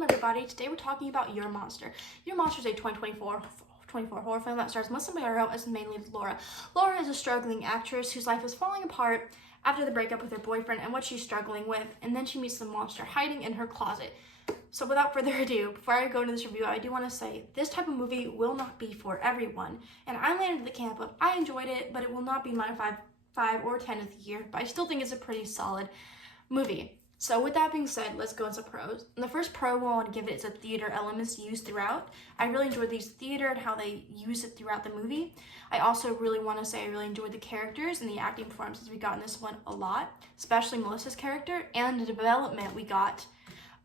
welcome everybody. Today we're talking about Your Monster. Your Monster is a 2024 horror film that stars Melissa Barrera as the main lead Laura. Laura is a struggling actress whose life is falling apart after the breakup with her boyfriend and what she's struggling with, and then she meets the monster hiding in her closet. So without further ado, before I go into this review, I do want to say this type of movie will not be for everyone. And I landed in the camp of I enjoyed it, but it will not be my 5 or 10 of the year, but I still think it's a pretty solid movie. So with that being said, let's go into pros. And the first pro I want to give it is the theater elements used throughout. I really enjoyed these theater and how they use it throughout the movie. I also really want to say I really enjoyed the characters and the acting performances we got in this one a lot, especially Melissa's character and the development we got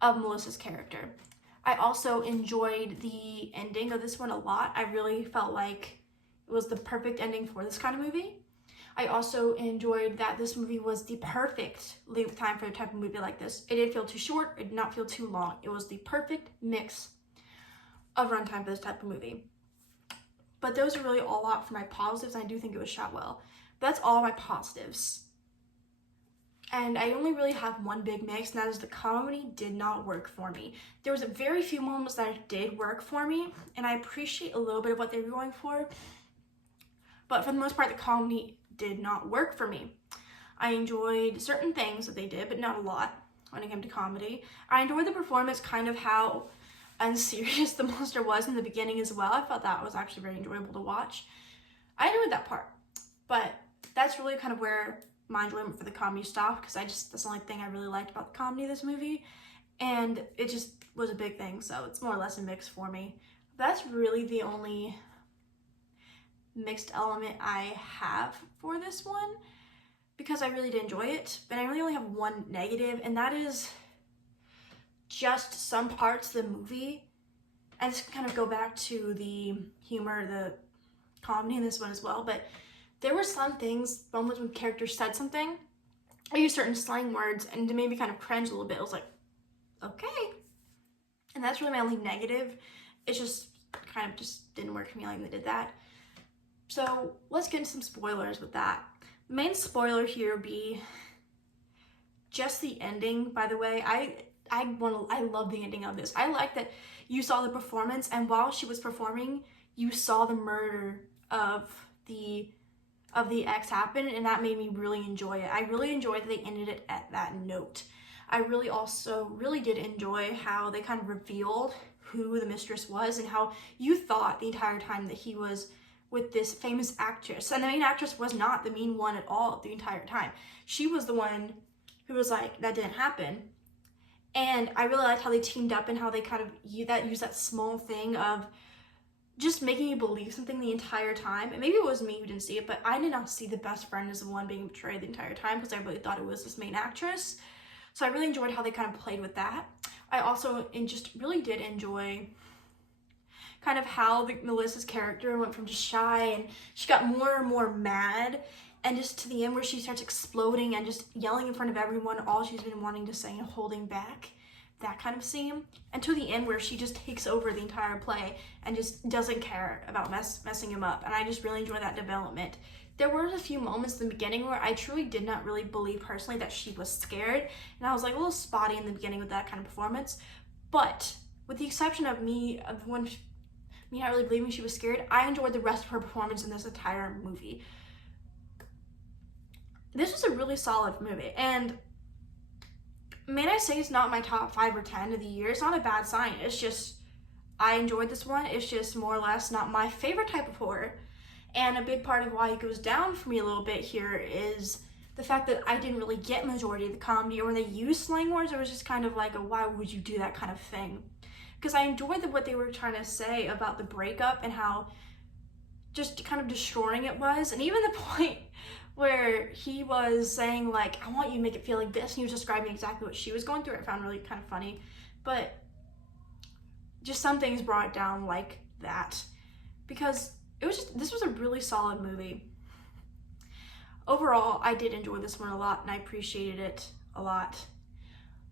of Melissa's character. I also enjoyed the ending of this one a lot. I really felt like it was the perfect ending for this kind of movie. I also enjoyed that this movie was the perfect length time for a type of movie like this. It didn't feel too short, it did not feel too long. It was the perfect mix of runtime for this type of movie. But those are really all out for my positives, and I do think it was shot well. But that's all my positives. And I only really have one big mix, and that is the comedy did not work for me. There was a very few moments that did work for me, and I appreciate a little bit of what they were going for. But for the most part, the comedy did not work for me. I enjoyed certain things that they did, but not a lot when it came to comedy. I enjoyed the performance, kind of how unserious the monster was in the beginning as well. I felt that was actually very enjoyable to watch. I enjoyed that part, but that's really kind of where my enjoyment for the comedy stopped, because that's the only thing I really liked about the comedy of this movie, and it just was a big thing, so it's more or less a mix for me. That's really the only mixed element I have for this one, because I really did enjoy it, but I really only have one negative, and that is just some parts of the movie. And this can kind of go back to the humor, the comedy in this one as well, but there were some moments when characters said something or used certain slang words, and it made me kind of cringe a little bit. I was like, okay. And that's really my only negative. It just kind of just didn't work for me like they did that. So let's get into some spoilers with that. The main spoiler here would be just the ending. By the way, I love the ending of this. I like that you saw the performance, and while she was performing, you saw the murder of the ex happen, and that made me really enjoy it. I really enjoyed that they ended it at that note. I really did enjoy how they kind of revealed who the mistress was, and how you thought the entire time that he was with this famous actress, and the main actress was not the mean one at all the entire time. She was the one who was like, that didn't happen. And I really liked how they teamed up and how they kind of use that small thing of just making you believe something the entire time. And maybe it was me who didn't see it, but I did not see the best friend as the one being betrayed the entire time, because I really thought it was this main actress. So I really enjoyed how they kind of played with that. I also just really did enjoy kind of how Melissa's character went from just shy, and she got more and more mad, and just to the end where she starts exploding and just yelling in front of everyone all she's been wanting to say and holding back, that kind of scene, and to the end where she just takes over the entire play and just doesn't care about messing him up. And I just really enjoy that development. There were a few moments in the beginning where I truly did not really believe personally that she was scared, and I was like a little spotty in the beginning with that kind of performance. But with the exception of me not really believing she was scared, I enjoyed the rest of her performance in this entire movie. This was a really solid movie, and may I say it's not my top 5 or 10 of the year. It's not a bad sign. It's just I enjoyed this one. It's just more or less not my favorite type of horror. And a big part of why it goes down for me a little bit here is the fact that I didn't really get majority of the comedy, or when they use slang words, it was just kind of like a why would you do that kind of thing. Because I enjoyed what they were trying to say about the breakup and how just kind of destroying it was. And even the point where he was saying like, I want you to make it feel like this, and he was describing exactly what she was going through, I found really kind of funny. But just some things brought it down like that, because this was a really solid movie. Overall, I did enjoy this one a lot, and I appreciated it a lot.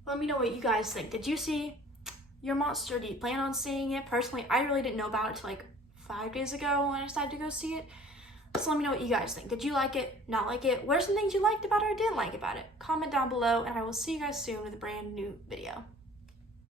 Let me know what you guys think. Did you see Your Monster? Do you plan on seeing it? Personally, I really didn't know about it till like 5 days ago when I decided to go see it. So let me know what you guys think. Did you like it? Not like it? What are some things you liked about it or didn't like about it? Comment down below, and I will see you guys soon with a brand new video.